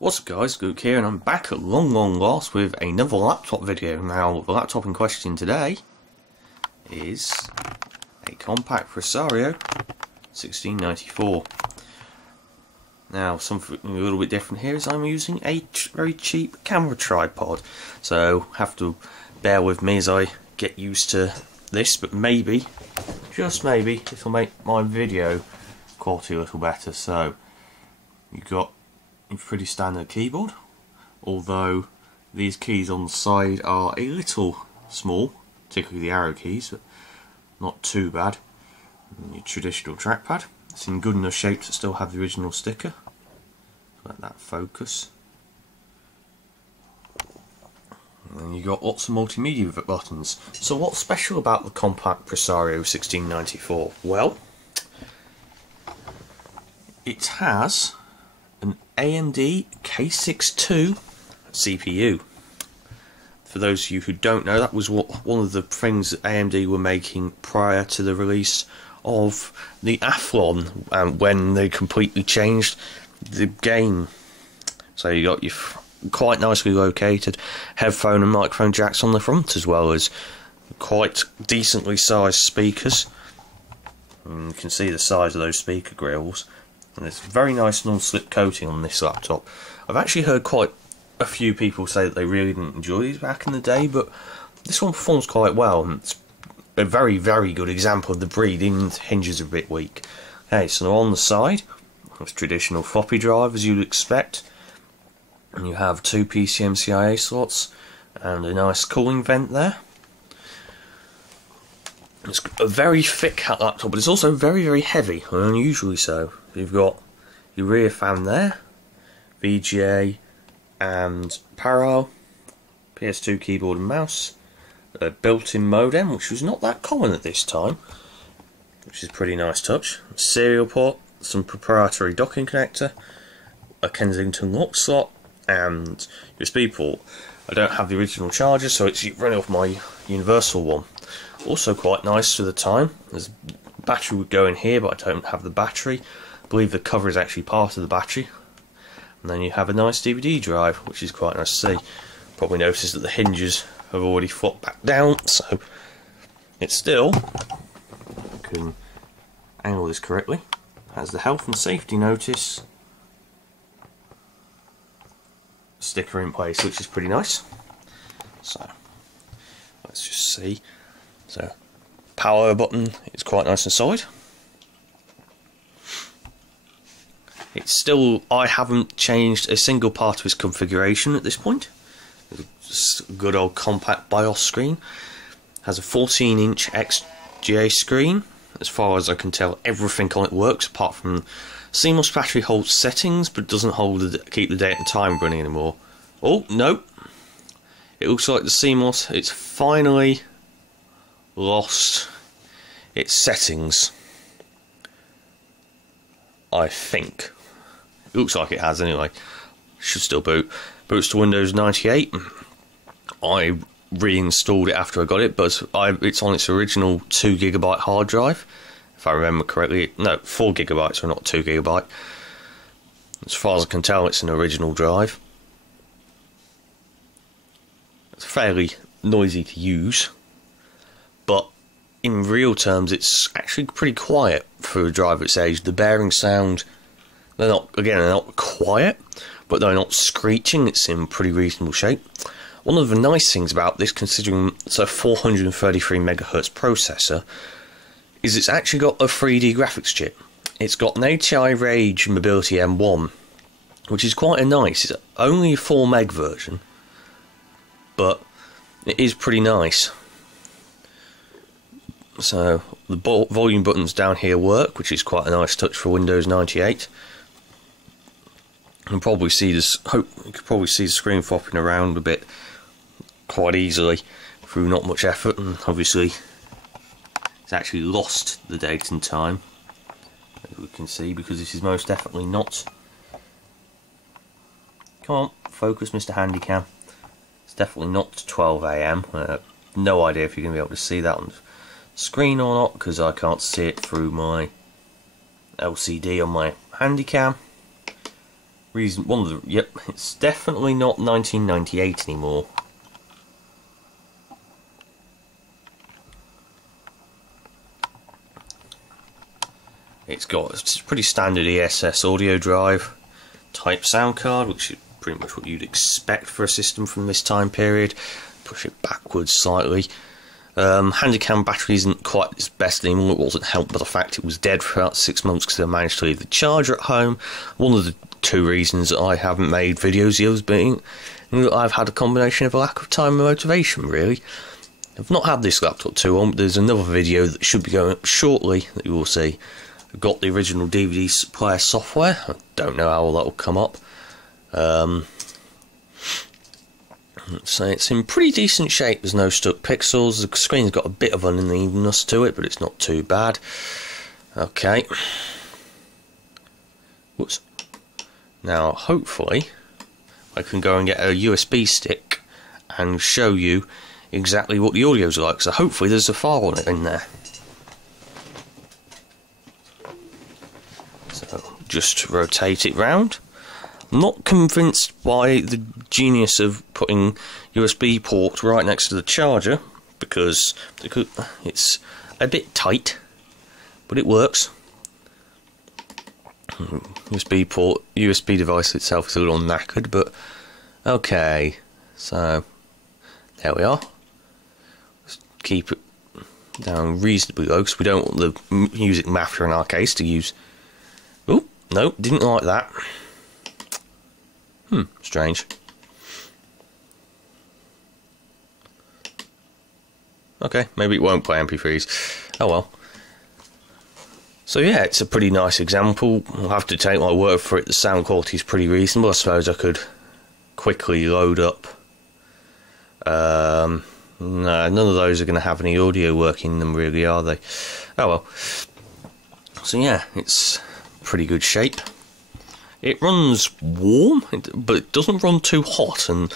What's up guys, Luke here, and I'm back at long last with another laptop video. Now, the laptop in question today is a Compaq Presario 1694. Now, something a little bit different here is I'm using a very cheap camera tripod, so have to bear with me as I get used to this, but maybe, just maybe, this will make my video quality a little better. So, you've got a pretty standard keyboard, although these keys on the side are a little small, particularly the arrow keys, but not too bad. And your traditional trackpad, it's in good enough shape to still have the original sticker. Let that focus. And then you've got lots of multimedia buttons. So what's special about the Compaq Presario 1694? Well, it has an AMD K6-2 CPU. For those of you who don't know, that was one of the things that AMD were making prior to the release of the Athlon, when they completely changed the game. So you got your quite nicely located headphone and microphone jacks on the front, as well as quite decently sized speakers. And you can see the size of those speaker grills. And there's very nice non-slip coating on this laptop. I've actually heard quite a few people say that they really didn't enjoy these back in the day, but this one performs quite well, and it's a very, very good example of the breed. Even the hinges are a bit weak. Okay, so on the side, it's traditional floppy drive as you'd expect, and you have two PCMCIA slots and a nice cooling vent there. It's a very thick laptop, but it's also very, very heavy, and unusually so. You've got your rear fan there, VGA and parallel, PS2 keyboard and mouse, a built-in modem, which was not that common at this time, which is a pretty nice touch, serial port, some proprietary docking connector, a Kensington lock slot, and USB port. I don't have the original charger, so it's running off my universal one. Also quite nice for the time. There's a battery would go in here, but I don't have the battery. I believe the cover is actually part of the battery. And then you have a nice DVD drive, which is quite nice to see. Probably noticed that the hinges have already flopped back down, so it's still, if I can angle this correctly, has the health and safety notice sticker in place, which is pretty nice. So let's just see. So power button is quite nice inside. It's still, I haven't changed a single part of its configuration at this point. It's a good old Compaq BIOS screen. Has a 14-inch XGA screen. As far as I can tell, everything on it works, apart from CMOS battery holds settings, but doesn't keep the date and time running anymore. Oh, no. It looks like the CMOS, it's finally lost its settings. I think. It looks like it has anyway. Should still boot. Boots to Windows 98. I reinstalled it after I got it, but it's on its original 2GB hard drive, if I remember correctly. No, 4GB, so not 2GB. As far as I can tell, it's an original drive. It's fairly noisy to use, but in real terms, it's actually pretty quiet for a drive its age. The bearings sound, they're not quiet, but they're not screeching. It's in pretty reasonable shape. One of the nice things about this, considering it's a 433 MHz processor, is it's actually got a 3D graphics chip. It's got an ATI Rage Mobility M1, which is quite a nice. It's only a 4 meg version, but it is pretty nice. So the volume buttons down here work, which is quite a nice touch for Windows 98. You can probably see this. You could probably see the screen flopping around a bit quite easily through not much effort, and obviously it's actually lost the date and time, as we can see, because this is most definitely not. Come on, focus, Mr. Handycam. It's definitely not 12 AM. No idea if you're going to be able to see that on the screen or not, because I can't see it through my LCD on my Handycam. one of the, yep, it's definitely not 1998 anymore. It's got a pretty standard ESS audio drive, type sound card, which is pretty much what you'd expect for a system from this time period. Push it backwards slightly. Handycam battery isn't quite its best anymore. It wasn't helped by the fact it was dead for about 6 months because I managed to leave the charger at home. One of the 2 reasons that I haven't made videos, the others being that I've had a combination of a lack of time and motivation, really. I've not had this laptop too long, but there's another video that should be going up shortly that you will see. I've got the original DVD player software. I don't know how that will come up. So it's in pretty decent shape. There's no stuck pixels. The screen's got a bit of unevenness to it, but it's not too bad. Okay. Whoops. Now, hopefully, I can go and get a USB stick and show you exactly what the audio's like. So hopefully there's a file on it in there. So just rotate it round. I'm not convinced by the genius of putting USB port right next to the charger because it's a bit tight, but it works. USB device itself is a little knackered, but okay. So there we are. Let's keep it down reasonably low because we don't want the music mafia in our case to use. Oh no, didn't like that. Strange. Okay, maybe it won't play MP3s. Oh well. So yeah, it's a pretty nice example. I'll have to take my word for it. The sound quality is pretty reasonable. I suppose I could quickly load up. No, none of those are going to have any audio working in them, really, are they? Oh well. So yeah, it's pretty good shape. It runs warm, but it doesn't run too hot, and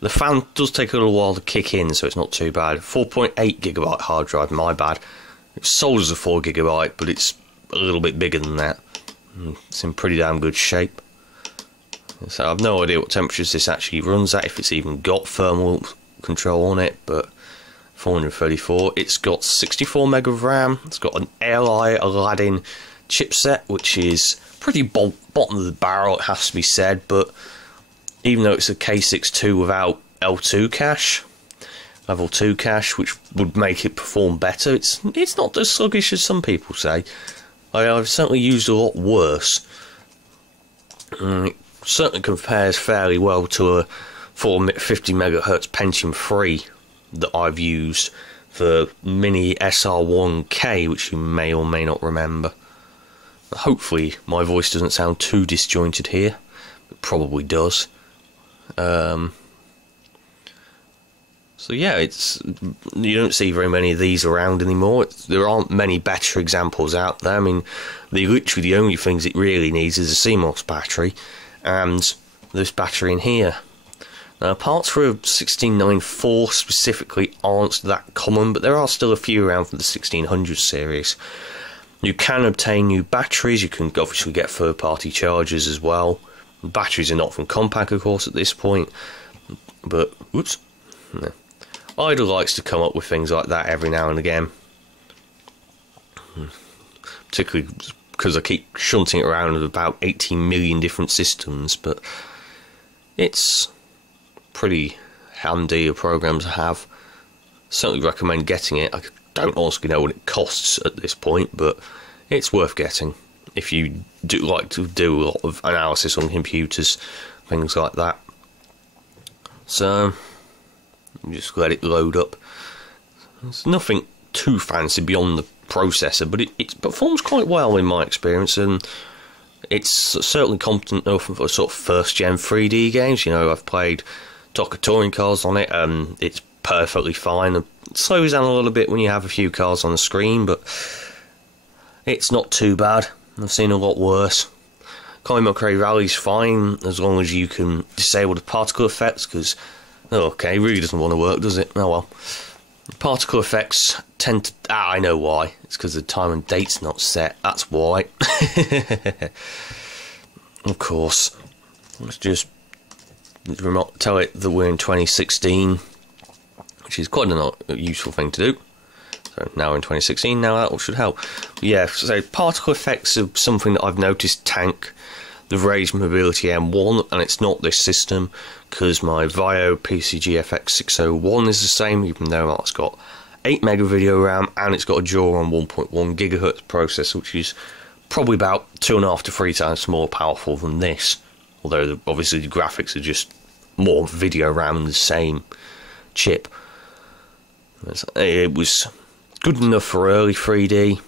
the fan does take a little while to kick in, so it's not too bad. 4.8GB hard drive, my bad. It's sold as a 4GB, but it's a little bit bigger than that. It's in pretty damn good shape. So I've no idea what temperatures this actually runs at, if it's even got thermal control on it, but 434. It's got 64 meg of RAM. It's got an ALI Aladdin chipset, which is pretty bottom of the barrel, it has to be said, but even though it's a K6-2 without L2 cache, level 2 cache, which would make it perform better, it's not as sluggish as some people say. I've certainly used a lot worse. It certainly compares fairly well to a 450 MHz Pentium 3 that I've used for Mini SR1K, which you may or may not remember. Hopefully my voice doesn't sound too disjointed here. It probably does. So yeah, you don't see very many of these around anymore. There aren't many better examples out there. I mean, literally the only things it really needs is a CMOS battery and this battery in here. Now, parts for a 1694 specifically aren't that common, but there are still a few around for the 1600 series. You can obtain new batteries. You can obviously get third-party chargers as well. Batteries are not from Compaq, of course, at this point. But, whoops. No. Idle likes to come up with things like that every now and again. Particularly because I keep shunting it around with about 18 million different systems. But it's pretty handy a program to have. Certainly recommend getting it. I don't honestly know what it costs at this point, but it's worth getting if you do like to do a lot of analysis on computers, things like that. So just let it load up. There's nothing too fancy beyond the processor, but it performs quite well in my experience, and it's certainly competent enough for sort of first gen 3D games. You know, I've played Docker touring cars on it, and it's perfectly fine. It slows down a little bit when you have a few cars on the screen, but it's not too bad. I've seen a lot worse. Colin McRae Rally's fine as long as you can disable the particle effects, because okay, it really doesn't want to work, does it? Oh well. Particle effects tend to... I know why. It's because the time and date's not set. That's why. Of course. Let's just tell it that we're in 2016, which is quite a useful thing to do. So now in 2016, now that should help. But yeah, so particle effects are something that I've noticed tank the raised mobility M1, and it's not this system, because my VAIO PCG FX601 is the same, even though it's got 8 meg of video RAM, and it's got a Dual 1.1 GHz processor, which is probably about 2.5 to 3 times more powerful than this. Although obviously the graphics are just more video RAM in the same chip. It was good enough for early 3D.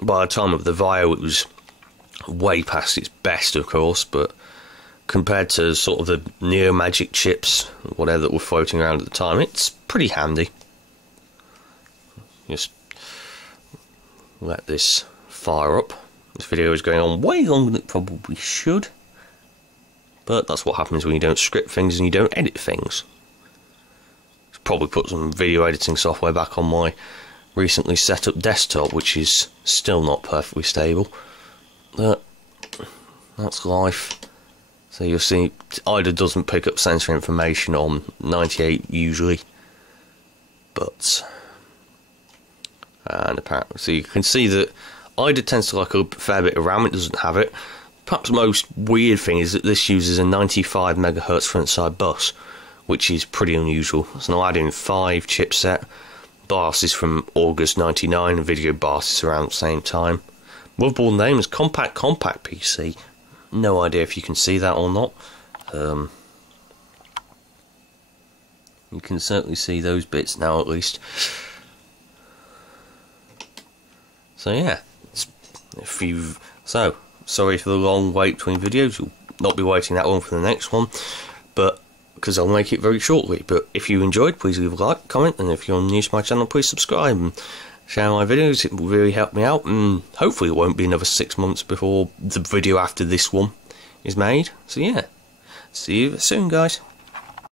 By the time of the VAIO, it was way past its best, of course, but compared to sort of the Neo Magic chips, whatever that were floating around at the time, it's pretty handy. Just let this fire up. This video is going on way longer than it probably should, but that's what happens when you don't script things and you don't edit things. Probably put some video editing software back on my recently set up desktop, which is still not perfectly stable. But that's life. So you'll see, either doesn't pick up sensor information on 98 usually, but and apparently, so you can see that either tends to like a fair bit of RAM, it doesn't have it. Perhaps the most weird thing is that this uses a 95 MHz front side bus, which is pretty unusual. So now add in 5 chipset. BIOS is from August 99, and video BIOS is around the same time. Motherboard name is Compaq PC. No idea if you can see that or not. You can certainly see those bits now, at least. So yeah, sorry for the long wait between videos. You'll not be waiting that long for the next one, but because I'll make it very shortly. But if you enjoyed, please leave a like, comment, and if you're new to my channel, please subscribe and share my videos. It will really help me out, and hopefully it won't be another 6 months before the video after this one is made. So yeah, see you soon, guys.